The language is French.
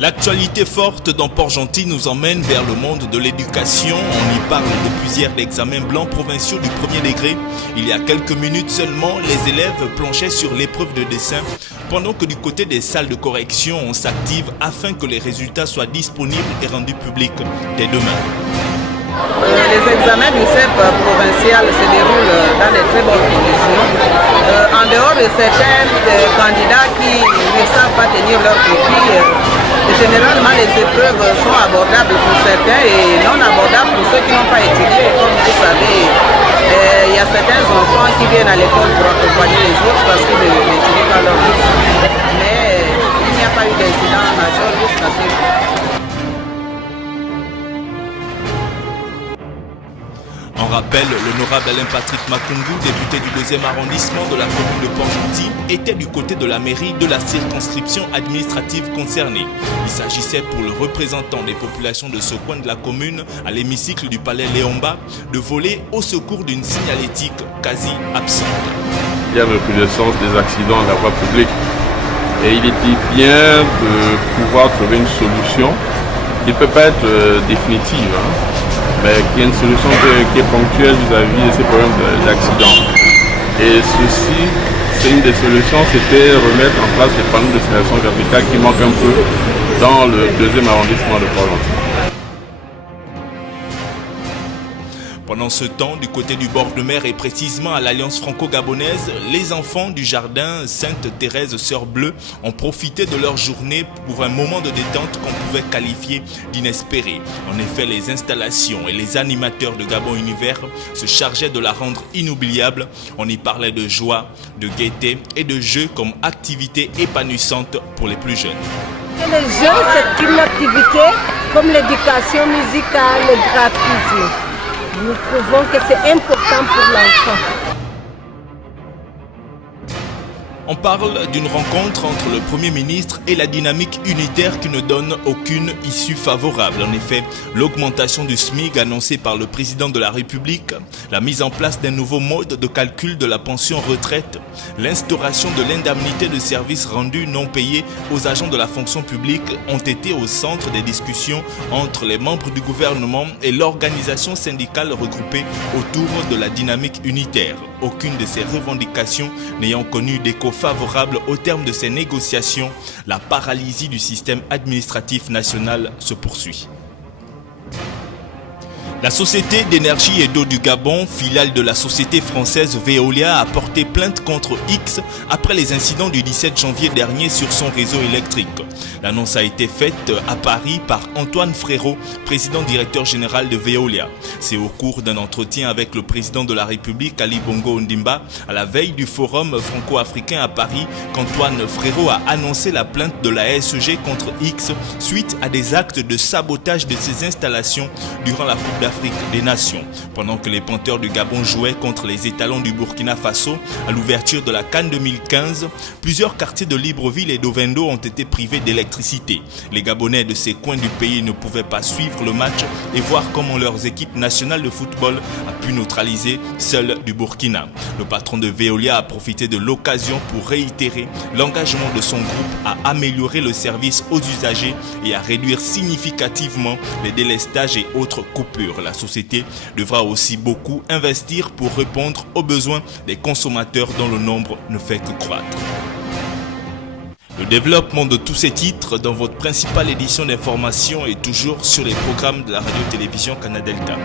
L'actualité forte dans Port-Gentil nous emmène vers le monde de l'éducation. On y parle depuis hier d'examens blancs provinciaux du premier degré. Il y a quelques minutes seulement, les élèves planchaient sur l'épreuve de dessin, pendant que du côté des salles de correction, on s'active afin que les résultats soient disponibles et rendus publics dès demain. Les examens du CEP provincial se déroulent dans de très bonnes conditions. En dehors de certains candidats qui ne savent pas tenir leur copie, généralement les épreuves sont abordables pour certains et non abordables pour ceux qui n'ont pas étudié. Comme vous savez, il y a certains enfants qui viennent à l'école pour accompagner les autres parce qu'ils n'étudient pas leur livre. Mais il n'y a pas eu d'incident majeur jusqu'à ce jour. En rappel, l'honorable Alain Patrick Makungu, député du 2e arrondissement de la commune de Port-Gentil, était du côté de la mairie de la circonscription administrative concernée. Il s'agissait pour le représentant des populations de ce coin de la commune, à l'hémicycle du palais Léomba, de voler au secours d'une signalétique quasi absente. Il y a une recrudescence des accidents à la voie publique et il était bien de pouvoir trouver une solution qui ne peut pas être définitive, mais qui est une solution qui est ponctuelle vis-à-vis de ces problèmes d'accident. Et ceci, c'est une des solutions, c'était remettre en place les panneaux de signalisation verticale qui manquent un peu dans le 2e arrondissement de Port-Gentil. Pendant ce temps, du côté du bord de mer et précisément à l'Alliance franco-gabonaise, les enfants du jardin Sainte-Thérèse Sœur Bleue ont profité de leur journée pour un moment de détente qu'on pouvait qualifier d'inespéré. En effet, les installations et les animateurs de Gabon Univers se chargeaient de la rendre inoubliable. On y parlait de joie, de gaieté et de jeux comme activité épanouissante pour les plus jeunes. Les jeux, c'est une activité comme l'éducation musicale, le graphisme. Nous trouvons que c'est important pour l'enfant. On parle d'une rencontre entre le Premier ministre et la dynamique unitaire qui ne donne aucune issue favorable. En effet, l'augmentation du SMIC annoncée par le président de la République, la mise en place d'un nouveau mode de calcul de la pension retraite, l'instauration de l'indemnité de services rendus non payés aux agents de la fonction publique ont été au centre des discussions entre les membres du gouvernement et l'organisation syndicale regroupée autour de la dynamique unitaire. Aucune de ces revendications n'ayant connu d'écho favorable au terme de ces négociations, la paralysie du système administratif national se poursuit. La Société d'énergie et d'eau du Gabon, filiale de la société française Veolia, a porté plainte contre X après les incidents du 17 janvier dernier sur son réseau électrique. L'annonce a été faite à Paris par Antoine Frérot, président directeur général de Veolia. C'est au cours d'un entretien avec le président de la République, Ali Bongo Ondimba, à la veille du forum franco-africain à Paris, qu'Antoine Frérot a annoncé la plainte de la SEG contre X suite à des actes de sabotage de ses installations durant la Coupe d'Afrique des Nations. Pendant que les Panthères du Gabon jouaient contre les étalons du Burkina Faso à l'ouverture de la CAN 2015, plusieurs quartiers de Libreville et d'Ovendo ont été privés d'électricité. Les Gabonais de ces coins du pays ne pouvaient pas suivre le match et voir comment leurs équipes nationales de football a pu neutraliser celle du Burkina. Le patron de Veolia a profité de l'occasion pour réitérer l'engagement de son groupe à améliorer le service aux usagers et à réduire significativement les délestages et autres coupures. La société devra aussi beaucoup investir pour répondre aux besoins des consommateurs dont le nombre ne fait que croître. Le développement de tous ces titres dans votre principale édition d'information est toujours sur les programmes de la radio-télévision Canal Delta.